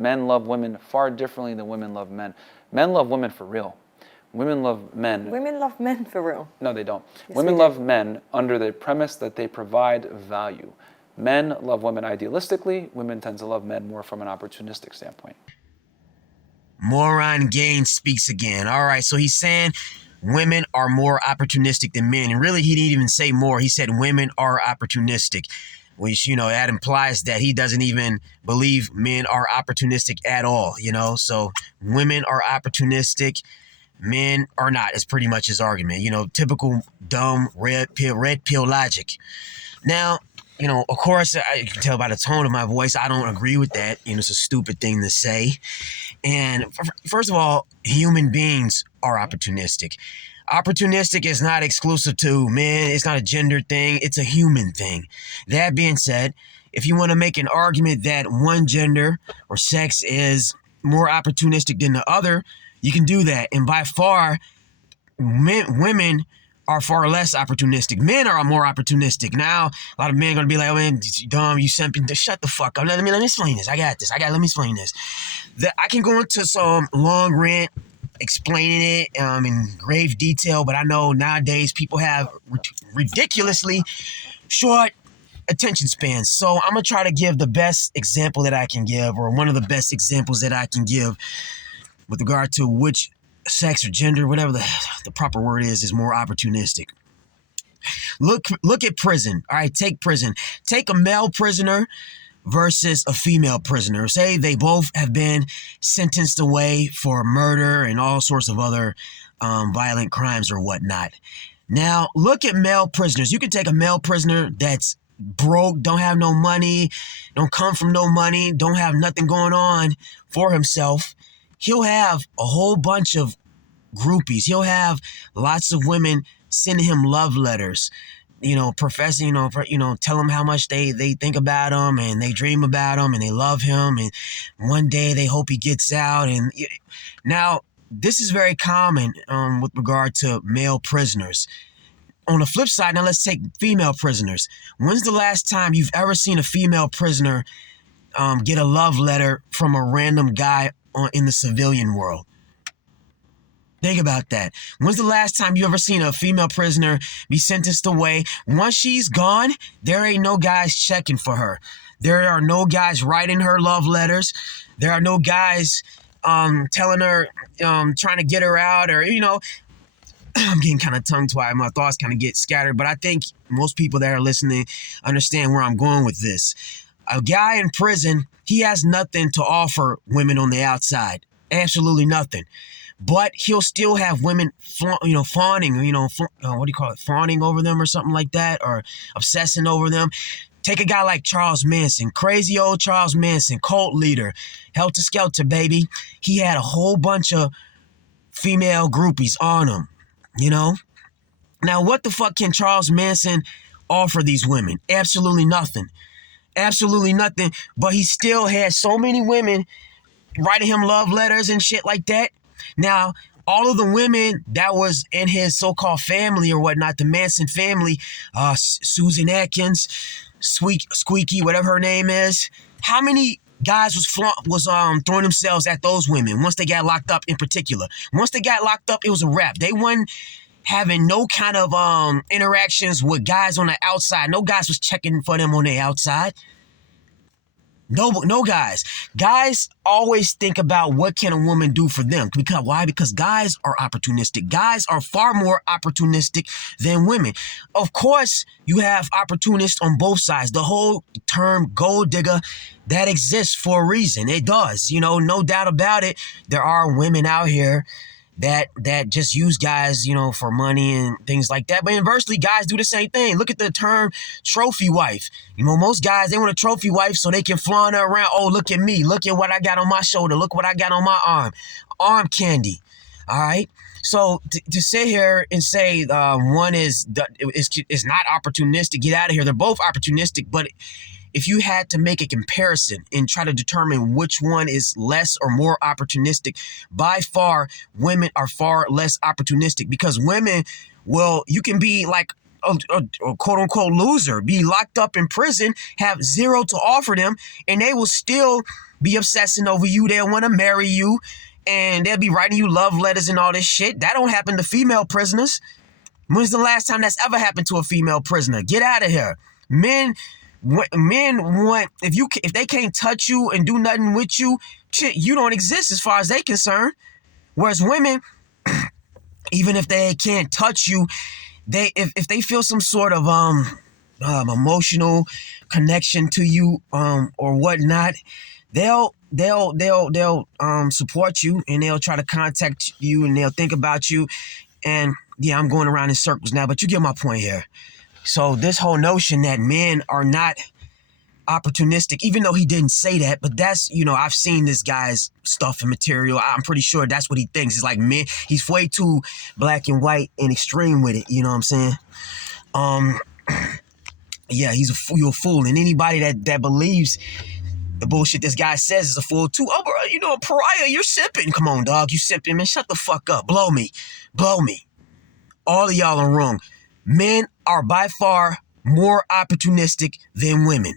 Men love women far differently than women love men. Men love women for real. Women love men. Women love men for real. No, they don't. Yes, Women love men under the premise that they provide value. Men love women idealistically. Women tend to love men more from an opportunistic standpoint. Myron Gaines speaks again. All right, so he's saying women are more opportunistic than men. And really, he didn't even say more. He said women are opportunistic, which, that implies that he doesn't even believe men are opportunistic at all, So women are opportunistic, men are not, is pretty much his argument. Typical dumb red pill logic. Now, of course, you can tell by the tone of my voice, I don't agree with that. It's a stupid thing to say. And first of all, human beings are opportunistic. Opportunistic is not exclusive to men. It's not a gender thing. It's a human thing. That being said, if you want to make an argument that one gender or sex is more opportunistic than the other, you can do that. And by far, women are far less opportunistic. Men are more opportunistic. Now, a lot of men are going to be like, oh, man, you dumb, you simping. Shut the fuck up. Let me explain this. I got this. Let me explain this. I can go into some long rant explaining it in grave detail, but I know nowadays people have ridiculously short attention spans. So I'm going to try to give the best example that I can give, or one of the best examples that I can give with regard to which sex or gender, whatever the proper word is more opportunistic. Look at prison. All right, take prison. Take a male prisoner versus a female prisoner. Say they both have been sentenced away for murder and all sorts of other violent crimes or whatnot. Now, look at male prisoners. You can take a male prisoner that's broke, don't have no money, don't come from no money, don't have nothing going on for himself. He'll have a whole bunch of groupies. He'll have lots of women sending him love letters, professing, tell him how much they think about him and they dream about him and they love him. And one day they hope he gets out. And now this is very common with regard to male prisoners. On the flip side, now let's take female prisoners. When's the last time you've ever seen a female prisoner get a love letter from a random guy in the civilian world? Think about that. When's the last time you ever seen a female prisoner be sentenced away? Once she's gone, there ain't no guys checking for her. There are no guys writing her love letters. There are no guys telling her, trying to get her out, or, I'm getting kind of tongue-tied. My thoughts kind of get scattered, but I think most people that are listening understand where I'm going with this. A guy in prison, he has nothing to offer women on the outside. Absolutely nothing. But he'll still have women, fawning, fawning over them or something like that, or obsessing over them. Take a guy like Charles Manson, crazy old Charles Manson, cult leader, helter skelter, baby. He had a whole bunch of female groupies on him, Now, what the fuck can Charles Manson offer these women? Absolutely nothing. Absolutely nothing. But he still had so many women writing him love letters and shit like that. Now, all of the women that was in his so-called family or whatnot, the Manson family, Susan Atkins, Squeaky, whatever her name is, how many guys was throwing themselves at those women once they got locked up in particular? Once they got locked up, it was a wrap. They weren't having no kind of interactions with guys on the outside. No guys was checking for them on the outside. No guys. Guys always think about what can a woman do for them. Why? Because guys are opportunistic. Guys are far more opportunistic than women. Of course, you have opportunists on both sides. The whole term gold digger, that exists for a reason. It does. No doubt about it. There are women out here that just use guys, for money and things like that. But inversely, guys do the same thing. Look at the term trophy wife. Most guys, they want a trophy wife so they can flaunt her around. Oh, look at me. Look at what I got on my shoulder. Look what I got on my arm. Arm candy. All right. So to sit here and say one is not opportunistic, get out of here. They're both opportunistic, but if you had to make a comparison and try to determine which one is less or more opportunistic, by far, women are far less opportunistic, because women, you can be like a quote-unquote loser, be locked up in prison, have zero to offer them, and they will still be obsessing over you. They'll want to marry you, and they'll be writing you love letters and all this shit. That don't happen to female prisoners. When's the last time that's ever happened to a female prisoner? Get out of here. Men want, if they can't touch you and do nothing with you, shit, you don't exist as far as they concerned. Whereas women, even if they can't touch you, if they feel some sort of emotional connection to you or whatnot, they'll support you, and they'll try to contact you, and they'll think about you. And yeah, I'm going around in circles now, but you get my point here. So this whole notion that men are not opportunistic, even though he didn't say that, but that's, I've seen this guy's stuff and material. I'm pretty sure that's what he thinks. It's like men, he's way too black and white and extreme with it. You know what I'm saying? Yeah, you're a fool. And anybody that believes the bullshit this guy says is a fool too. Oh, bro, pariah, you're sipping. Come on, dog, you sipping, man. Shut the fuck up. Blow me. All of y'all are wrong. Men are by far more opportunistic than women.